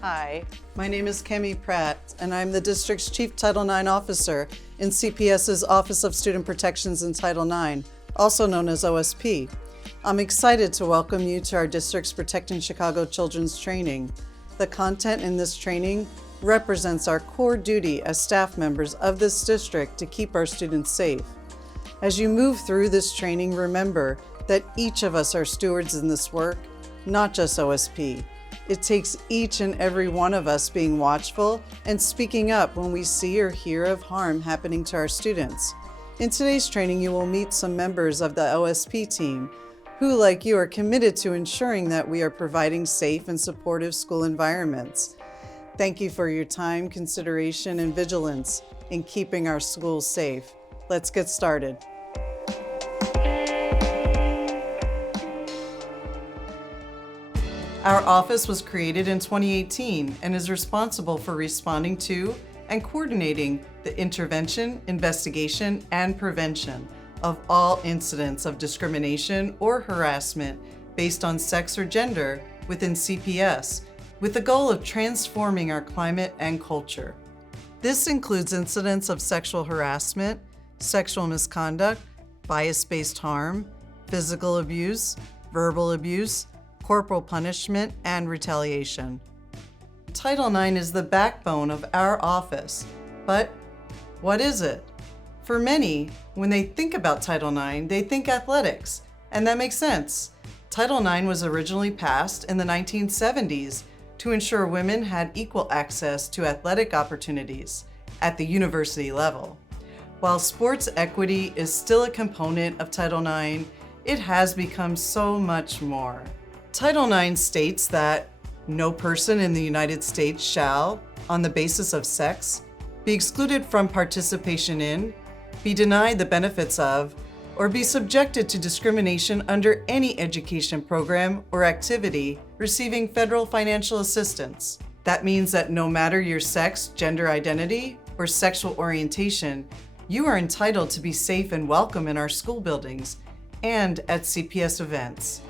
Hi, my name is Camie Pratt, and I'm the district's Chief Title IX Officer in CPS's Office of Student Protections in Title IX, also known as OSP. I'm excited to welcome you to our district's Protecting Chicago Children's training. The content in this training represents our core duty as staff members of this district to keep our students safe. As you move through this training, remember that each of us are stewards in this work, not just OSP. It takes each and every one of us being watchful and speaking up when we see or hear of harm happening to our students. In today's training, you will meet some members of the OSP team who, like you, are committed to ensuring that we are providing safe and supportive school environments. Thank you for your time, consideration, and vigilance in keeping our schools safe. Let's get started. Our office was created in 2018 and is responsible for responding to and coordinating the intervention, investigation, and prevention of all incidents of discrimination or harassment based on sex or gender within CPS, with the goal of transforming our climate and culture. This includes incidents of sexual harassment, sexual misconduct, bias-based harm, physical abuse, verbal abuse, corporal punishment, and retaliation. Title IX is the backbone of our office, but what is it? For many, when they think about Title IX, they think athletics, and that makes sense. Title IX was originally passed in the 1970s to ensure women had equal access to athletic opportunities at the university level. While sports equity is still a component of Title IX, it has become so much more. Title IX states that no person in the United States shall, on the basis of sex, be excluded from participation in, be denied the benefits of, or be subjected to discrimination under any education program or activity receiving federal financial assistance. That means that no matter your sex, gender identity, or sexual orientation, you are entitled to be safe and welcome in our school buildings and at CPS events.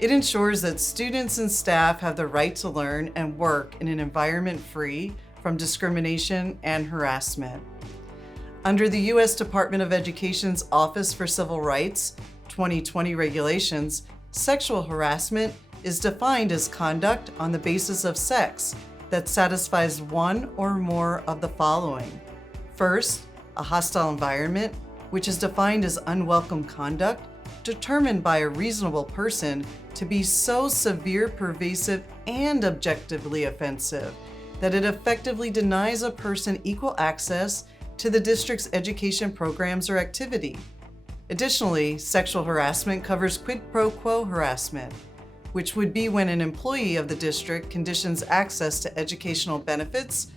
It ensures that students and staff have the right to learn and work in an environment free from discrimination and harassment. Under the U.S. Department of Education's Office for Civil Rights 2020 regulations, sexual harassment is defined as conduct on the basis of sex that satisfies one or more of the following. First, a hostile environment, which is defined as unwelcome conduct determined by a reasonable person to be so severe, pervasive, and objectively offensive that it effectively denies a person equal access to the district's education programs or activity. Additionally, sexual harassment covers quid pro quo harassment, which would be when an employee of the district conditions access to educational benefits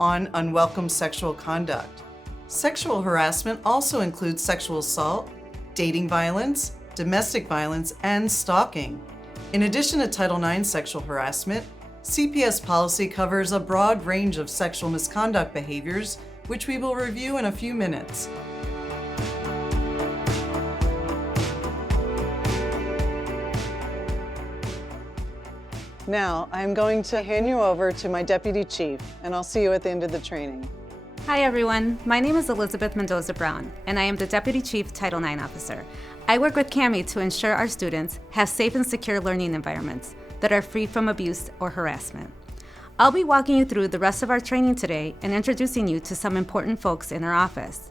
on unwelcome sexual conduct. Sexual harassment also includes sexual assault, dating violence, domestic violence, and stalking. In addition to Title IX sexual harassment, CPS policy covers a broad range of sexual misconduct behaviors, which we will review in a few minutes. Now, I'm going to hand you over to my Deputy Chief, and I'll see you at the end of the training. Hi everyone, my name is Elizabeth Mendoza-Brown, and I am the Deputy Chief Title IX Officer. I work with Camie to ensure our students have safe and secure learning environments that are free from abuse or harassment. I'll be walking you through the rest of our training today and introducing you to some important folks in our office.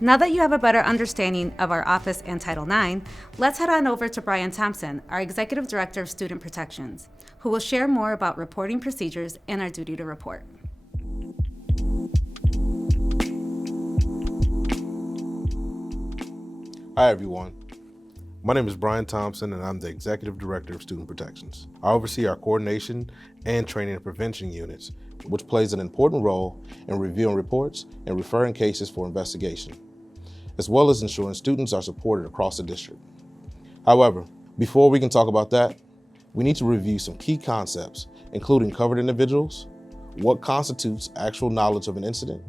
Now that you have a better understanding of our office and Title IX, let's head on over to Brian Thompson, our Executive Director of Student Protections, who will share more about reporting procedures and our duty to report. Hi everyone, my name is Brian Thompson and I'm the Executive Director of Student Protections. I oversee our coordination and training and prevention units, which plays an important role in reviewing reports and referring cases for investigation, as well as ensuring students are supported across the district. However, before we can talk about that, we need to review some key concepts, including covered individuals, what constitutes actual knowledge of an incident,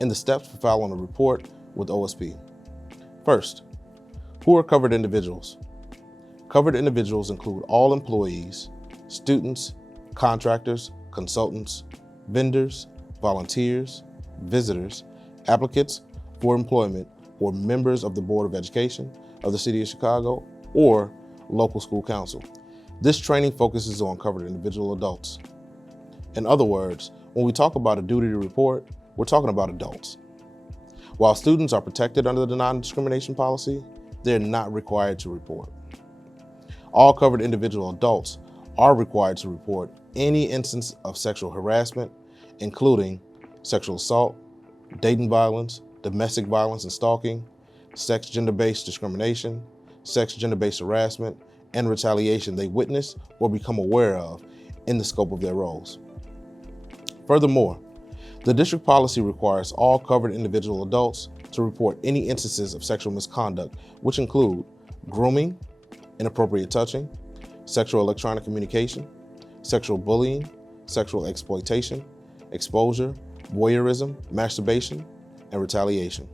and the steps for filing a report with OSP. First, who are covered individuals? Covered individuals include all employees, students, contractors, consultants, vendors, volunteers, visitors, applicants for employment, or members of the Board of Education of the City of Chicago or local school council. This training focuses on covered individual adults. In other words, when we talk about a duty to report, we're talking about adults. While students are protected under the non-discrimination policy, they're not required to report. All covered individual adults are required to report any instance of sexual harassment, including sexual assault, dating violence, domestic violence and stalking, sex gender-based discrimination, sex gender-based harassment, and retaliation they witness or become aware of in the scope of their roles. Furthermore, the district policy requires all covered individual adults to report any instances of sexual misconduct, which include grooming, inappropriate touching, sexual electronic communication, sexual bullying, sexual exploitation, exposure, voyeurism, masturbation, and retaliation.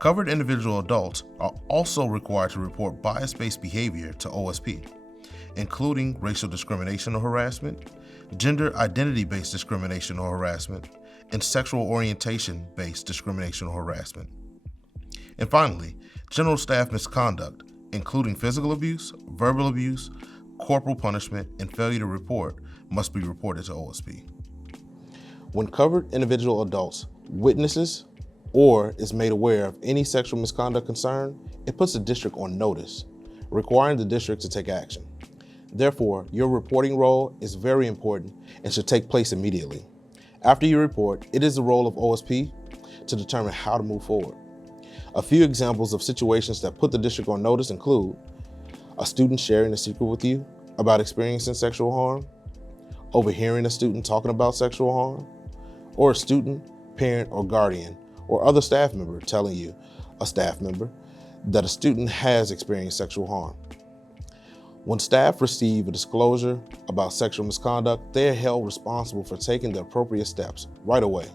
Covered individual adults are also required to report bias-based behavior to OSP, including racial discrimination or harassment, gender identity-based discrimination or harassment, and sexual orientation-based discrimination or harassment. And finally, general staff misconduct, including physical abuse, verbal abuse, corporal punishment, and failure to report, must be reported to OSP. When covered individual adults witnesses or is made aware of any sexual misconduct concern, it puts the district on notice, requiring the district to take action. Therefore, your reporting role is very important and should take place immediately. After you report, it is the role of OSP to determine how to move forward. A few examples of situations that put the district on notice include a student sharing a secret with you about experiencing sexual harm, overhearing a student talking about sexual harm, or a student, parent, or guardian, or other staff member telling you, a staff member, that a student has experienced sexual harm. When staff receive a disclosure about sexual misconduct, they are held responsible for taking the appropriate steps right away.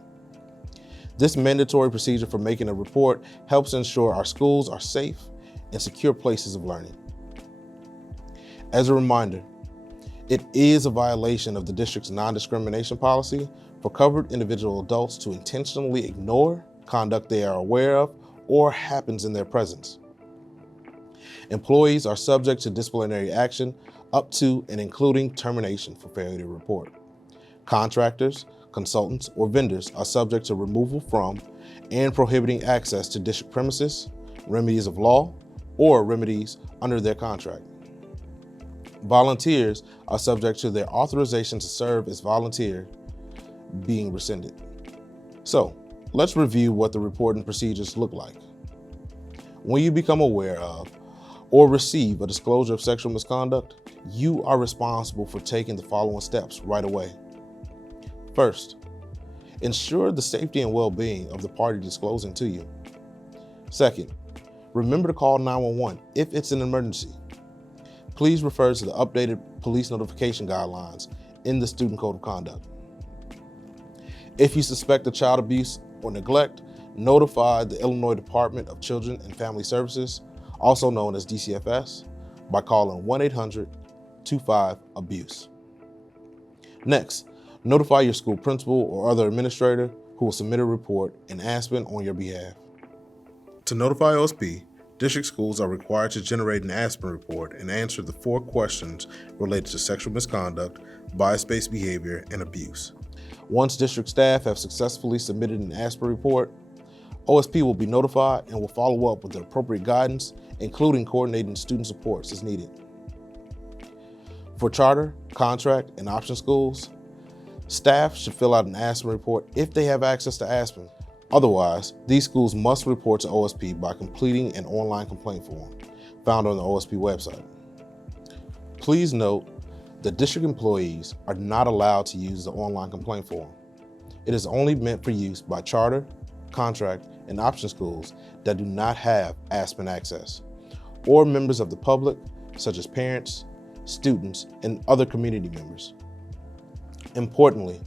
This mandatory procedure for making a report helps ensure our schools are safe and secure places of learning. As a reminder, it is a violation of the district's non-discrimination policy for covered individual adults to intentionally ignore conduct they are aware of or happens in their presence. Employees are subject to disciplinary action up to and including termination for failure to report. Contractors, consultants, or vendors are subject to removal from and prohibiting access to district premises, remedies of law, or remedies under their contract. Volunteers are subject to their authorization to serve as volunteer being rescinded. So, let's review what the reporting procedures look like. When you become aware of or receive a disclosure of sexual misconduct, you are responsible for taking the following steps right away. First, ensure the safety and well-being of the party disclosing to you. Second, remember to call 911 if it's an emergency. Please refer to the updated police notification guidelines in the Student Code of Conduct. If you suspect a child abuse or neglect, notify the Illinois Department of Children and Family Services, also known as DCFS, by calling 1-800-25-ABUSE. Next, notify your school principal or other administrator who will submit a report in Aspen on your behalf. To notify OSP, district schools are required to generate an Aspen report and answer the 4 questions related to sexual misconduct, bias-based behavior, and abuse. Once district staff have successfully submitted an Aspen report, OSP will be notified and will follow up with the appropriate guidance, including coordinating student supports as needed. For charter, contract, and option schools, staff should fill out an Aspen report if they have access to Aspen. Otherwise, these schools must report to OSP by completing an online complaint form found on the OSP website. Please note that district employees are not allowed to use the online complaint form. It is only meant for use by charter, contract, and option schools that do not have Aspen access, or members of the public, such as parents, students, and other community members. Importantly,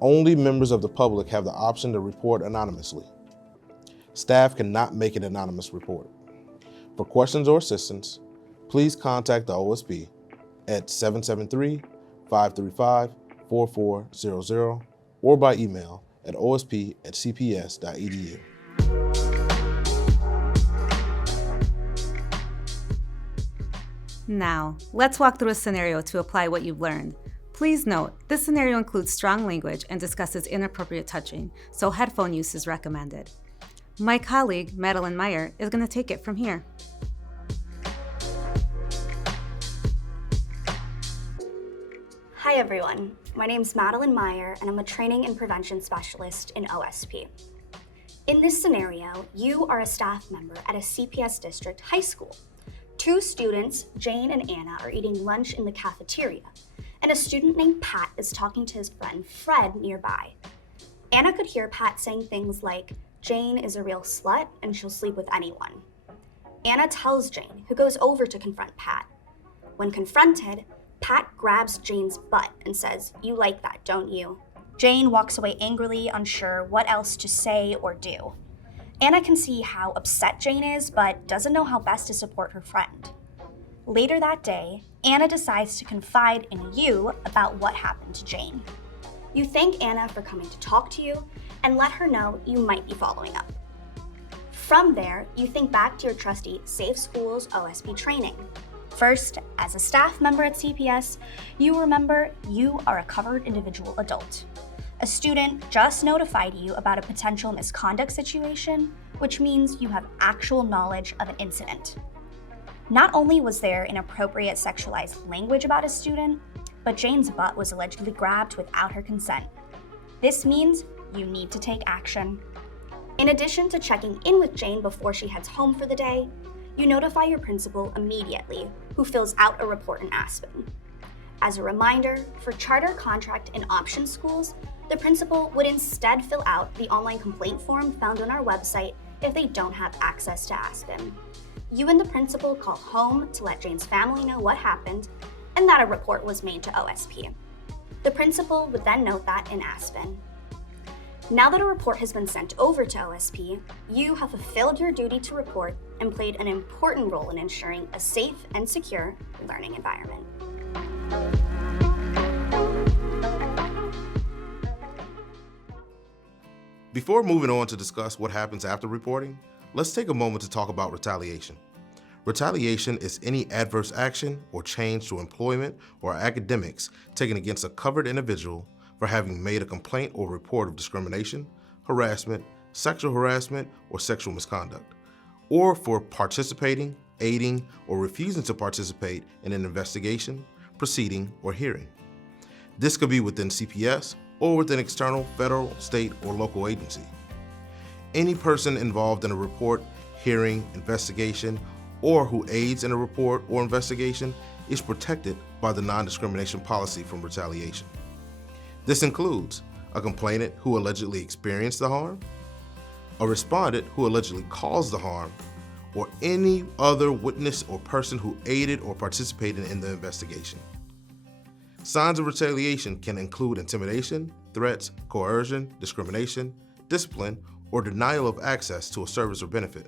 only members of the public have the option to report anonymously. Staff cannot make an anonymous report. For questions or assistance, please contact the OSP at 773-535-5600. 888-888-4400 or by email at osp@cps.edu. Now, let's walk through a scenario to apply what you've learned. Please note, this scenario includes strong language and discusses inappropriate touching, so headphone use is recommended. My colleague, Madeline Meyer, is going to take it from here. Hi everyone, my name's Madeline Meyer and I'm a Training and Prevention Specialist in OSP. In this scenario, you are a staff member at a CPS district high school. Two students, Jane and Anna, are eating lunch in the cafeteria, and a student named Pat is talking to his friend Fred nearby. Anna could hear Pat saying things like, "Jane is a real slut and she'll sleep with anyone." Anna tells Jane, who goes over to confront Pat. When confronted, Pat grabs Jane's butt and says, "You like that, don't you?" Jane walks away angrily, unsure what else to say or do. Anna can see how upset Jane is, but doesn't know how best to support her friend. Later that day, Anna decides to confide in you about what happened to Jane. You thank Anna for coming to talk to you and let her know you might be following up. From there, you think back to your trusty Safe Schools OSP training. First, as a staff member at CPS, you remember you are a covered individual adult. A student just notified you about a potential misconduct situation, which means you have actual knowledge of an incident. Not only was there inappropriate sexualized language about a student, but Jane's butt was allegedly grabbed without her consent. This means you need to take action. In addition to checking in with Jane before she heads home for the day, you notify your principal immediately, who fills out a report in Aspen. As a reminder, for charter, contract, and option schools, the principal would instead fill out the online complaint form found on our website if they don't have access to Aspen. You and the principal call home to let Jane's family know what happened and that a report was made to OSP. The principal would then note that in Aspen. Now that a report has been sent over to OSP, you have fulfilled your duty to report and played an important role in ensuring a safe and secure learning environment. Before moving on to discuss what happens after reporting, let's take a moment to talk about retaliation. Retaliation is any adverse action or change to employment or academics taken against a covered individual for having made a complaint or report of discrimination, harassment, sexual harassment, or sexual misconduct, or for participating, aiding, or refusing to participate in an investigation, proceeding, or hearing. This could be within CPS or with an external federal, state, or local agency. Any person involved in a report, hearing, investigation, or who aids in a report or investigation is protected by the non-discrimination policy from retaliation. This includes a complainant who allegedly experienced the harm, a respondent who allegedly caused the harm, or any other witness or person who aided or participated in the investigation. Signs of retaliation can include intimidation, threats, coercion, discrimination, discipline, or denial of access to a service or benefit.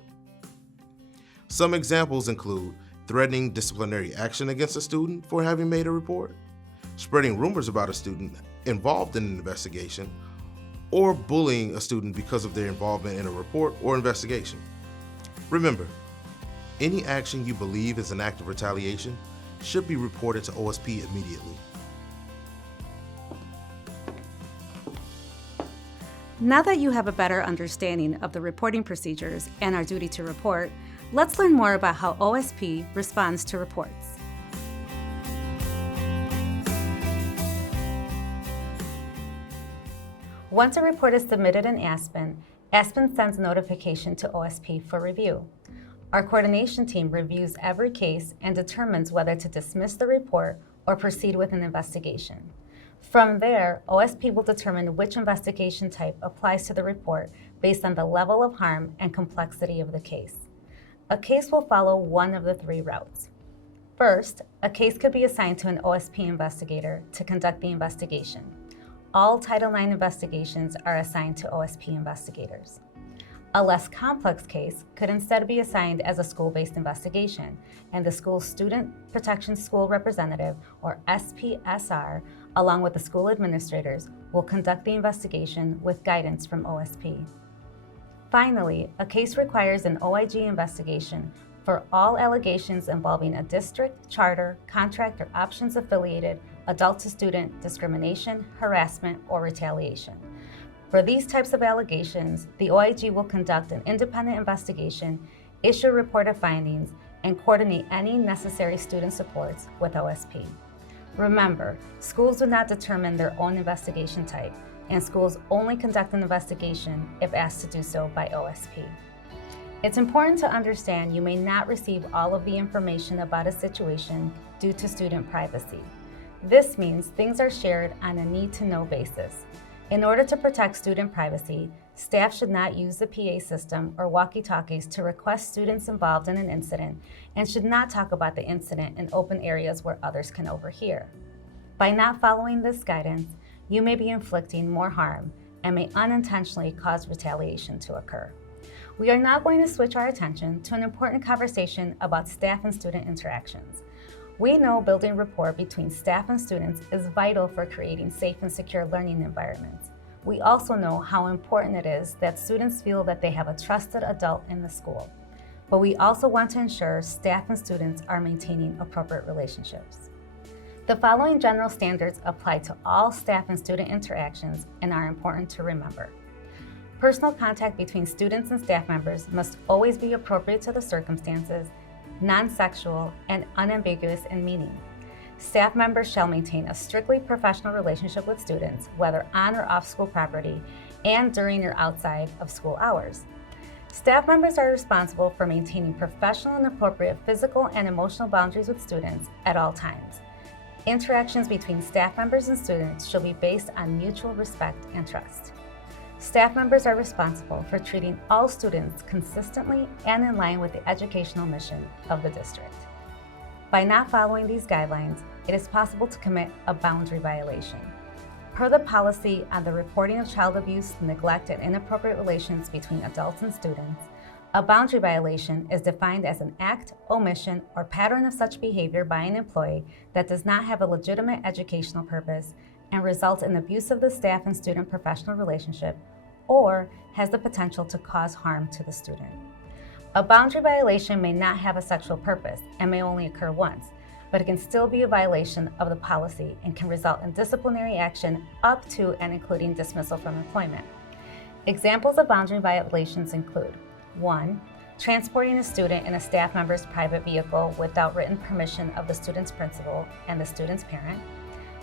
Some examples include threatening disciplinary action against a student for having made a report, spreading rumors about a student involved in an investigation, or bullying a student because of their involvement in a report or investigation. Remember, any action you believe is an act of retaliation should be reported to OSP immediately. Now that you have a better understanding of the reporting procedures and our duty to report, let's learn more about how OSP responds to reports. Once a report is submitted in Aspen, Aspen sends notification to OSP for review. Our coordination team reviews every case and determines whether to dismiss the report or proceed with an investigation. From there, OSP will determine which investigation type applies to the report based on the level of harm and complexity of the case. A case will follow one of the three routes. First, a case could be assigned to an OSP investigator to conduct the investigation. All Title IX investigations are assigned to OSP investigators. A less complex case could instead be assigned as a school-based investigation, and the school's Student Protection School Representative, or SPSR, along with the school administrators, will conduct the investigation with guidance from OSP. Finally, a case requires an OIG investigation for all allegations involving a district, charter, contract, or options-affiliated adult-to-student discrimination, harassment, or retaliation. For these types of allegations, the OIG will conduct an independent investigation, issue a report of findings, and coordinate any necessary student supports with OSP. Remember, schools do not determine their own investigation type, and schools only conduct an investigation if asked to do so by OSP. It's important to understand you may not receive all of the information about a situation due to student privacy. This means things are shared on a need-to-know basis. In order to protect student privacy, staff should not use the PA system or walkie-talkies to request students involved in an incident and should not talk about the incident in open areas where others can overhear. By not following this guidance, you may be inflicting more harm and may unintentionally cause retaliation to occur. We are now going to switch our attention to an important conversation about staff and student interactions. We know building rapport between staff and students is vital for creating safe and secure learning environments. We also know how important it is that students feel that they have a trusted adult in the school. But we also want to ensure staff and students are maintaining appropriate relationships. The following general standards apply to all staff and student interactions and are important to remember. Personal contact between students and staff members must always be appropriate to the circumstances, non-sexual, and unambiguous in meaning. Staff members shall maintain a strictly professional relationship with students, whether on or off school property, and during or outside of school hours. Staff members are responsible for maintaining professional and appropriate physical and emotional boundaries with students at all times. Interactions between staff members and students should be based on mutual respect and trust. Staff members are responsible for treating all students consistently and in line with the educational mission of the district. By not following these guidelines, it is possible to commit a boundary violation. Per the policy on the reporting of child abuse, neglect, and inappropriate relations between adults and students, a boundary violation is defined as an act, omission, or pattern of such behavior by an employee that does not have a legitimate educational purpose and results in abuse of the staff and student professional relationship, or has the potential to cause harm to the student. A boundary violation may not have a sexual purpose and may only occur once, but it can still be a violation of the policy and can result in disciplinary action up to and including dismissal from employment. Examples of boundary violations include: 1. Transporting a student in a staff member's private vehicle without written permission of the student's principal and the student's parent.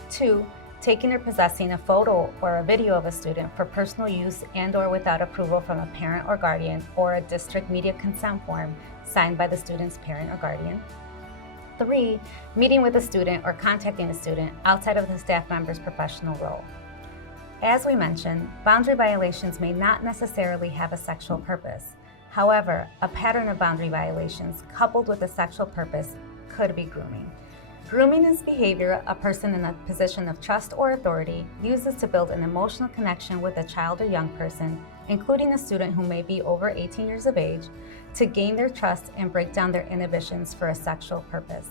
2. Taking or possessing a photo or a video of a student for personal use and/or without approval from a parent or guardian or a district media consent form signed by the student's parent or guardian. 3. Meeting with a student or contacting a student outside of the staff member's professional role. As we mentioned, boundary violations may not necessarily have a sexual purpose. However, a pattern of boundary violations coupled with a sexual purpose could be grooming. Grooming is behavior a person in a position of trust or authority uses to build an emotional connection with a child or young person, including a student who may be over 18 years of age, to gain their trust and break down their inhibitions for a sexual purpose.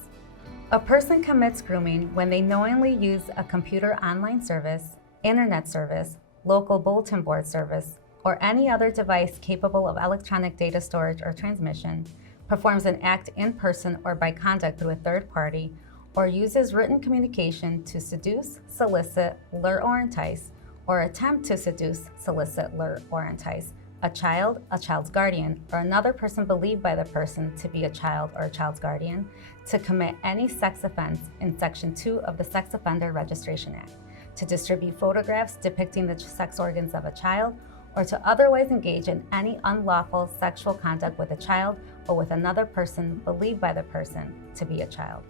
A person commits grooming when they knowingly use a computer online service, internet service, local bulletin board service, or any other device capable of electronic data storage or transmission, performs an act in person or by conduct through a third party, or uses written communication to seduce, solicit, lure, or entice, or attempt to seduce, solicit, lure, or entice a child, a child's guardian, or another person believed by the person to be a child or a child's guardian, to commit any sex offense in Section 2 of the Sex Offender Registration Act, to distribute photographs depicting the sex organs of a child, or to otherwise engage in any unlawful sexual conduct with a child or with another person believed by the person to be a child.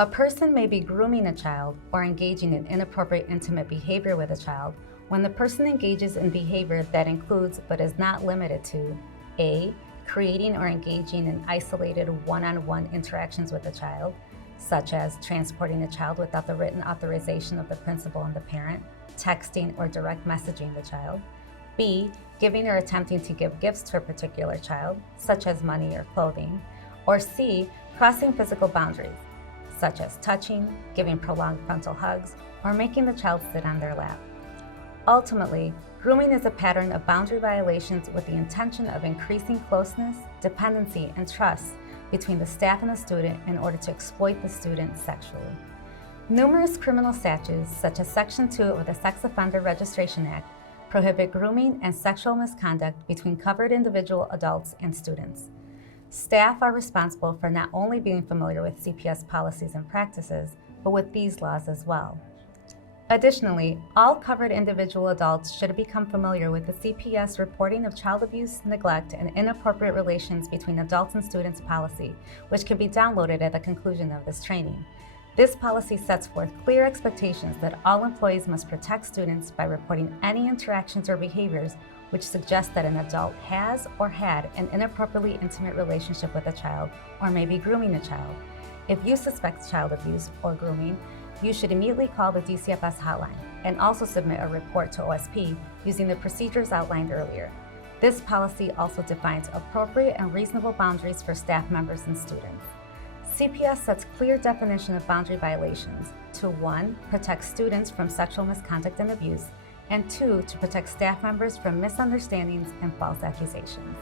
A person may be grooming a child or engaging in inappropriate intimate behavior with a child when the person engages in behavior that includes but is not limited to: A. Creating or engaging in isolated one-on-one interactions with a child, such as transporting a child without the written authorization of the principal and the parent, texting or direct messaging the child. B, giving or attempting to give gifts to a particular child, such as money or clothing, or C, crossing physical boundaries, such as touching, giving prolonged frontal hugs, or making the child sit on their lap. Ultimately, grooming is a pattern of boundary violations with the intention of increasing closeness, dependency, and trust between the staff and the student in order to exploit the student sexually. Numerous criminal statutes, such as Section 2 of the Sex Offender Registration Act, prohibit grooming and sexual misconduct between covered individual adults and students. Staff are responsible for not only being familiar with CPS policies and practices, but with these laws as well. Additionally, all covered individual adults should become familiar with the CPS reporting of child abuse, neglect, and inappropriate relations between adults and students policy, which can be downloaded at the conclusion of this training. This policy sets forth clear expectations that all employees must protect students by reporting any interactions or behaviors which suggest that an adult has or had an inappropriately intimate relationship with a child or may be grooming a child. If you suspect child abuse or grooming, you should immediately call the DCFS hotline and also submit a report to OSP using the procedures outlined earlier. This policy also defines appropriate and reasonable boundaries for staff members and students. CPS sets clear definition of boundary violations to 1, protect students from sexual misconduct and abuse, and 2, to protect staff members from misunderstandings and false accusations.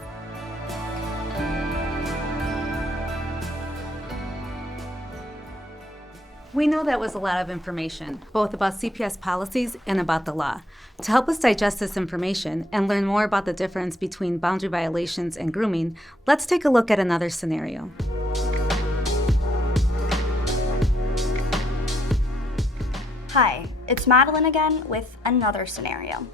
We know that was a lot of information, both about CPS policies and about the law. To help us digest this information and learn more about the difference between boundary violations and grooming, let's take a look at another scenario. Hi, it's Madeline again with another scenario.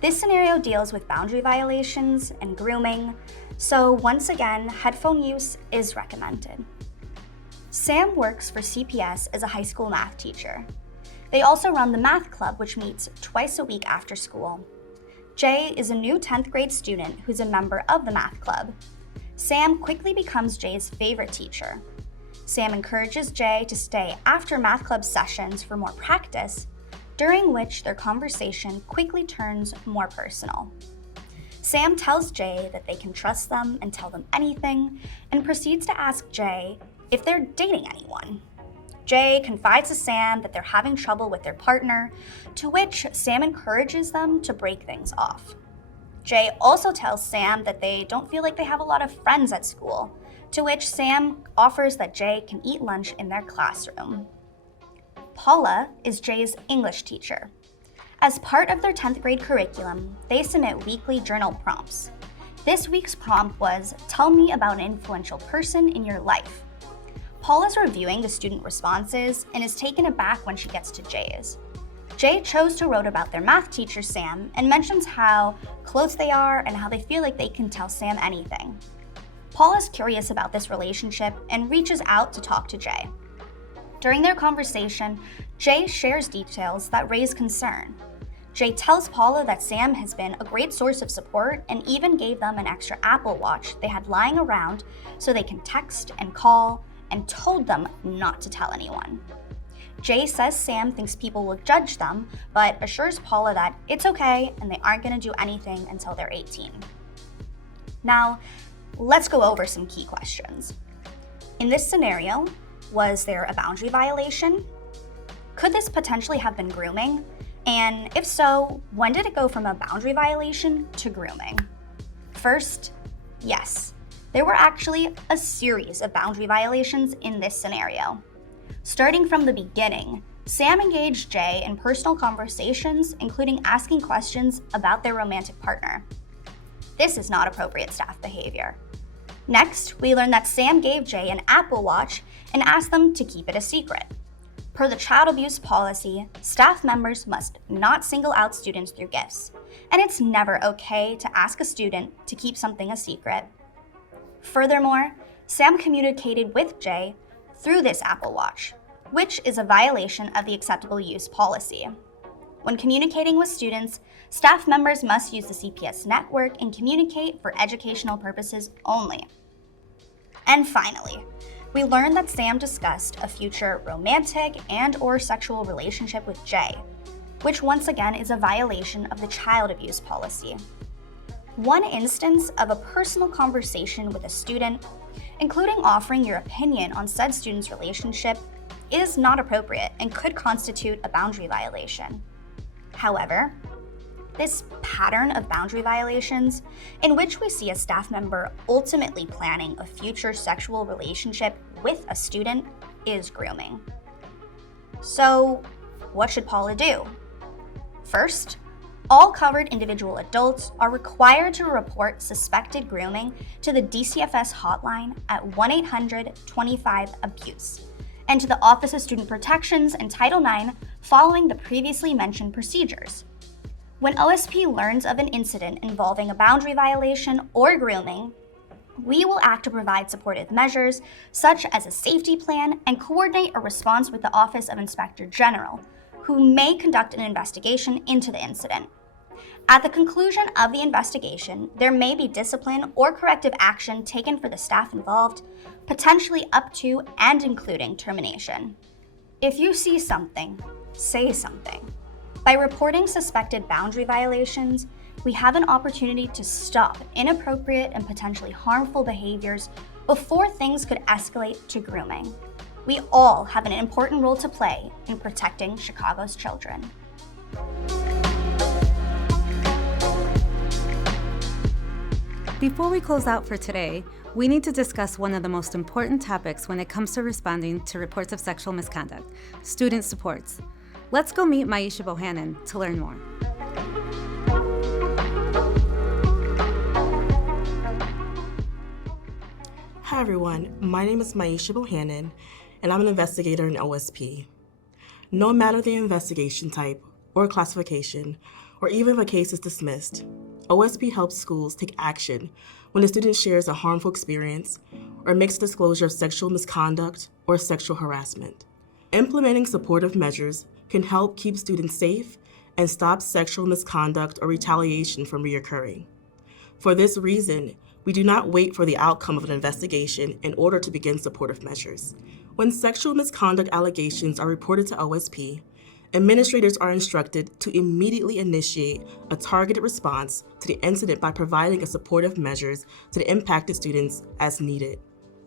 This scenario deals with boundary violations and grooming, so once again, headphone use is recommended. Sam works for CPS as a high school math teacher. They also run the math club, which meets twice a week after school. Jay is a new 10th grade student who's a member of the math club. Sam quickly becomes Jay's favorite teacher. Sam encourages Jay to stay after math club sessions for more practice, during which their conversation quickly turns more personal. Sam tells Jay that they can trust them and tell them anything, and proceeds to ask Jay if they're dating anyone. Jay confides to Sam that they're having trouble with their partner, to which Sam encourages them to break things off. Jay also tells Sam that they don't feel like they have a lot of friends at school, to which Sam offers that Jay can eat lunch in their classroom. Paula is Jay's English teacher. As part of their 10th grade curriculum, they submit weekly journal prompts. This week's prompt was, "Tell me about an influential person in your life." Paula's reviewing the student responses and is taken aback when she gets to Jay's. Jay chose to write about their math teacher, Sam, and mentions how close they are and how they feel like they can tell Sam anything. Paula's curious about this relationship and reaches out to talk to Jay. During their conversation, Jay shares details that raise concern. Jay tells Paula that Sam has been a great source of support and even gave them an extra Apple Watch they had lying around so they can text and call, and told them not to tell anyone. Jay says Sam thinks people will judge them, but assures Paula that it's okay and they aren't going to do anything until they're 18. Now, let's go over some key questions. In this scenario, was there a boundary violation? Could this potentially have been grooming? And if so, when did it go from a boundary violation to grooming? First, yes, there were actually a series of boundary violations in this scenario. Starting from the beginning, Sam engaged Jay in personal conversations, including asking questions about their romantic partner. This is not appropriate staff behavior. Next, we learned that Sam gave Jay an Apple Watch and asked them to keep it a secret. Per the child abuse policy, staff members must not single out students through gifts, and it's never okay to ask a student to keep something a secret. Furthermore, Sam communicated with Jay through this Apple Watch, which is a violation of the acceptable use policy. When communicating with students, staff members must use the CPS network and communicate for educational purposes only. And finally, we learned that Sam discussed a future romantic and/or sexual relationship with Jay. which once again is a violation of the child abuse policy. One instance of a personal conversation with a student, including offering your opinion on said student's relationship, is not appropriate and could constitute a boundary violation. However, this pattern of boundary violations, in which we see a staff member ultimately planning a future sexual relationship with a student, is grooming. So, what should Paula do? First, all covered individual adults are required to report suspected grooming to the DCFS hotline at 1-800-25-ABUSE and to the Office of Student Protections and Title IX following the previously mentioned procedures. When OSP learns of an incident involving a boundary violation or grooming, we will act to provide supportive measures such as a safety plan and coordinate a response with the Office of Inspector General, who may conduct an investigation into the incident. At the conclusion of the investigation, there may be discipline or corrective action taken for the staff involved, potentially up to and including termination. If you see something, say something. By reporting suspected boundary violations, we have an opportunity to stop inappropriate and potentially harmful behaviors before things could escalate to grooming. We all have an important role to play in protecting Chicago's children. Before we close out for today, we need to discuss one of the most important topics when it comes to responding to reports of sexual misconduct: student supports. Let's go meet Maisha Bohannon to learn more. Hi everyone, my name is Maisha Bohannon, and I'm an investigator in OSP. No matter the investigation type or classification, or even if a case is dismissed, OSP helps schools take action when a student shares a harmful experience or makes a disclosure of sexual misconduct or sexual harassment. Implementing supportive measures can help keep students safe and stop sexual misconduct or retaliation from reoccurring. For this reason, we do not wait for the outcome of an investigation in order to begin supportive measures. When sexual misconduct allegations are reported to OSP, administrators are instructed to immediately initiate a targeted response to the incident by providing supportive measures to the impacted students as needed.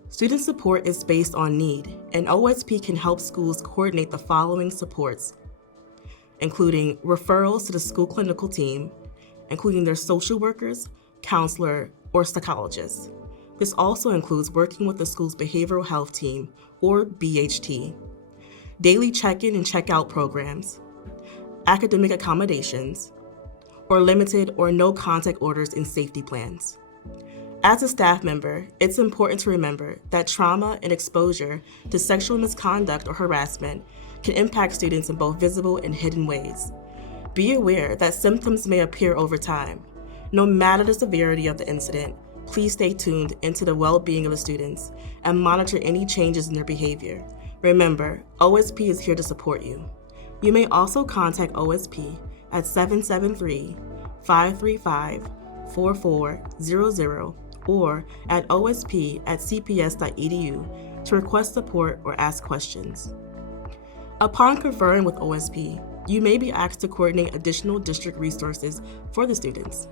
Student support is based on need, and OSP can help schools coordinate the following supports, including referrals to the school clinical team, including their social workers, counselor, or psychologists. This also includes working with the school's behavioral health team, or BHT, daily check-in and check-out programs, academic accommodations, or limited or no contact orders and safety plans. As a staff member, it's important to remember that trauma and exposure to sexual misconduct or harassment can impact students in both visible and hidden ways. Be aware that symptoms may appear over time. No matter the severity of the incident, please stay tuned into the well-being of the students and monitor any changes in their behavior. Remember, OSP is here to support you. You may also contact OSP at 773-535-4400 or at osp@cps.edu to request support or ask questions. Upon conferring with OSP, you may be asked to coordinate additional district resources for the students.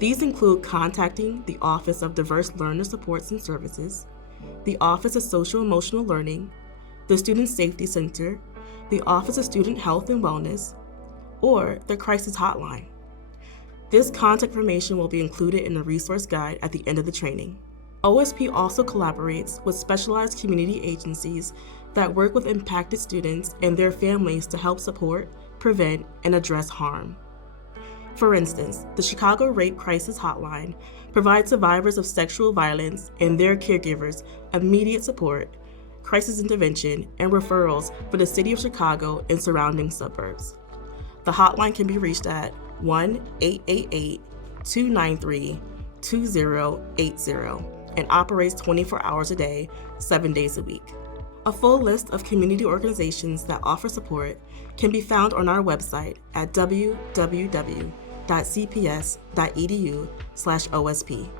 These include contacting the Office of Diverse Learner Supports and Services, the Office of Social Emotional Learning, the Student Safety Center, the Office of Student Health and Wellness, or the Crisis Hotline. This contact information will be included in the resource guide at the end of the training. OSP also collaborates with specialized community agencies that work with impacted students and their families to help support, prevent, and address harm. For instance, the Chicago Rape Crisis Hotline provides survivors of sexual violence and their caregivers immediate support, crisis intervention, and referrals for the city of Chicago and surrounding suburbs. The hotline can be reached at 1-888-293-2080 and operates 24 hours a day, 7 days a week. A full list of community organizations that offer support can be found on our website at www.cps.edu/OSP.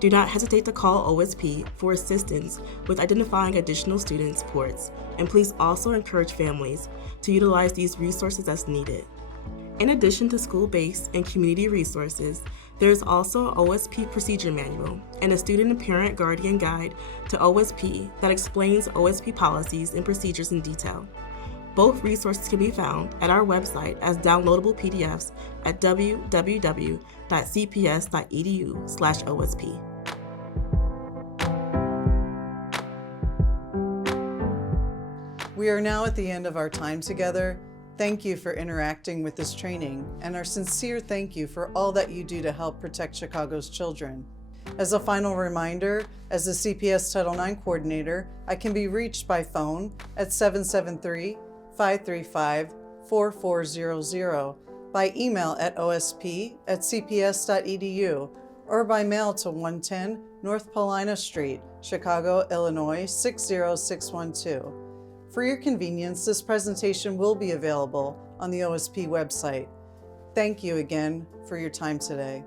Do not hesitate to call OSP for assistance with identifying additional student supports, and please also encourage families to utilize these resources as needed. In addition to school-based and community resources, there is also an OSP procedure manual and a student and parent guardian guide to OSP that explains OSP policies and procedures in detail. Both resources can be found at our website as downloadable PDFs at www.cps.edu/OSP. We are now at the end of our time together. Thank you for interacting with this training, and our sincere thank you for all that you do to help protect Chicago's children. As a final reminder, as the CPS Title IX coordinator, I can be reached by phone at 773-535-4400, by email at osp@cps.edu, or by mail to 110 North Paulina Street, Chicago, Illinois 60612. For your convenience, this presentation will be available on the OSP website. Thank you again for your time today.